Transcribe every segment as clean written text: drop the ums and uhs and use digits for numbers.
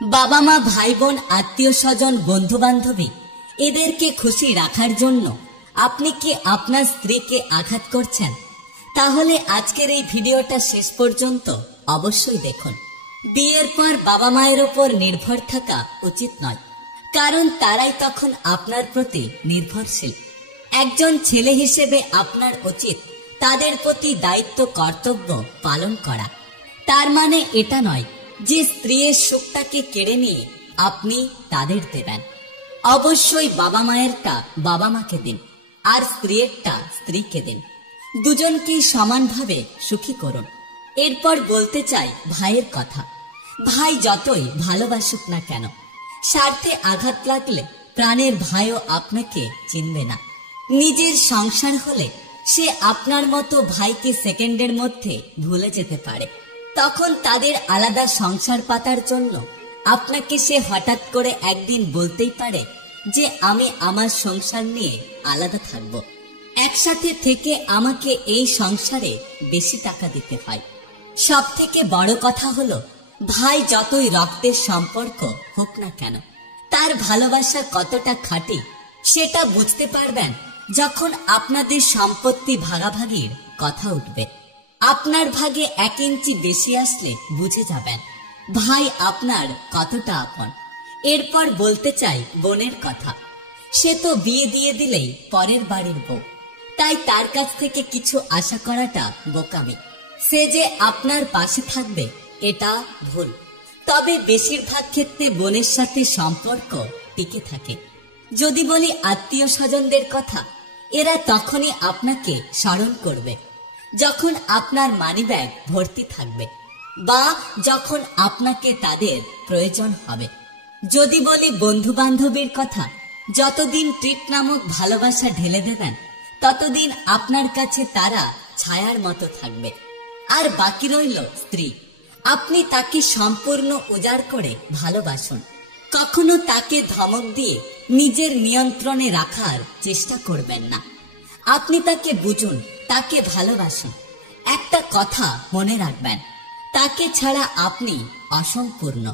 বাবা মা ভাই বোন আত্মীয় স্বজন বন্ধু বান্ধবী এদেরকে খুশি রাখার জন্য আপনি কি আপনার স্ত্রীকে আঘাত করছেন? তাহলে আজকের এই ভিডিওটা শেষ পর্যন্ত অবশ্যই দেখুন। বিয়ের পর বাবা মায়ের উপর নির্ভর থাকা উচিত নয়, কারণ তারাই তখন আপনার প্রতি নির্ভরশীল। একজন ছেলে হিসেবে আপনার উচিত তাদের প্রতি দায়িত্ব কর্তব্য পালন করা। তার মানে এটা নয় যে স্ত্রীর সুখটাকে কেড়ে নিয়ে আপনি তাদের দেবেন। অবশ্যই বাবা মায়েরটা বাবা মাকে দিন, আর স্ত্রীরটা স্ত্রীকে দিন। দুজনকেই সমানভাবে সুখী করুন। এরপর বলতে চাই ভাইয়ের কথা। ভাই যতই ভালোবাসুক না কেন, স্বার্থে আঘাত লাগলে প্রাণের ভাইও আপনাকে চিনবে না। নিজের সংসার হলে সে আপনার মতো ভাইকে সেকেন্ডের মধ্যে ভুলে যেতে পারে। তখন তাদের আলাদা সংসার পাতার জন্য আপনাকে সে হঠাৎ করে একদিন বলতেই পারে যে আমি আমার সংসার নিয়ে আলাদা থাকব। একসাথে থেকে আমাকে এই সংসারে বেশি টাকা দিতে হয়। সব থেকে বড় কথা হলো, ভাই যতই রক্তের সম্পর্ক হোক না কেন, তার ভালোবাসা কতটা খাঁটি সেটা বুঝতে পারবেন যখন আপনাদের সম্পত্তি ভাগাভাগির কথা উঠবে। আপনার ভাগে 1 ইঞ্চি বেশি আসলে বুঝে যাবেন ভাই আপনার কতটা আপন। এরপর বলতে চাই বোনের কথা। সে তো বিয়ে দিয়ে দিলেই পরের বাড়ির বউ, তাই তার কাছ থেকে কিছু আশা করাটা বোকামি। সে যে আপনার পাশে থাকবে এটা ভুল। তবে বেশিরভাগ ক্ষেত্রে বোনের সাথে সম্পর্ক টিকে থাকে। যদি বলি আত্মীয় স্বজনদের কথা, এরা তখনই আপনাকে স্মরণ করবে যখন আপনার মানিব্যাগ ভর্তি থাকবে বা যখন আপনাকে তাদের প্রয়োজন হবে। যদি বলি বন্ধু বান্ধবীর কথা, যতদিন ট্রিট নামক ভালোবাসা ঢেলে দেবেন ততদিন আপনার কাছে তারা ছায়ার মতো থাকবে। আর বাকি রইল স্ত্রী। আপনি তাকে সম্পূর্ণ উজাড় করে ভালোবাসুন। কখনো তাকে ধমক দিয়ে নিজের নিয়ন্ত্রণে রাখার চেষ্টা করবেন না। আপনি তাকে বুঝুন, তাকে ভালোবাসুন। একটা কথা মনে রাখবেন, তাকে ছাড়া আপনি অসম্পূর্ণ।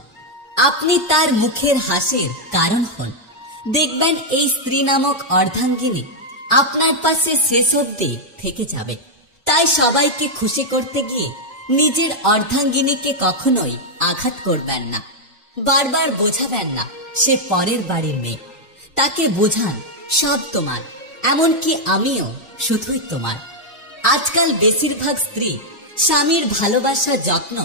আপনি তার মুখের হাসির কারণ হন। দেখবেন এই স্ত্রী নামক অর্ধাঙ্গিনী আপনার পাশে শেষ অবধি থেকে যাবে। তাই সবাইকে খুশি করতে গিয়ে নিজের অর্ধাঙ্গিনীকে কখনোই আঘাত করবেন না। বারবার বোঝাবেন না সে পরের বাড়ির মেয়ে। তাকে বোঝান সব তোমার, এমনকি আমিও শুধুই তোমার। আজকাল বেশিরভাগ স্ত্রী স্বামীর ভালোবাসা, যত্ন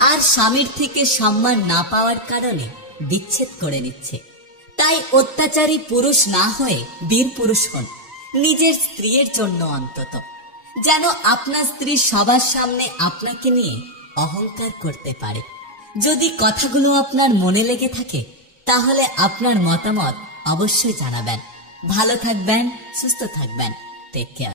আর স্বামীর থেকে সম্মান না পাওয়ার কারণে বিচ্ছেদ করে নিচ্ছে। তাই অত্যাচারী পুরুষ না হয়ে বীর পুরুষ হন, নিজের স্ত্রীর জন্য অন্তত। যেন আপনার স্ত্রী সবার সামনে আপনাকে নিয়ে অহংকার করতে পারে। যদি কথাগুলো আপনার মনে লেগে থাকে তাহলে আপনার মতামত অবশ্যই জানাবেন। ভালো থাকবেন, সুস্থ থাকবেন। Take care.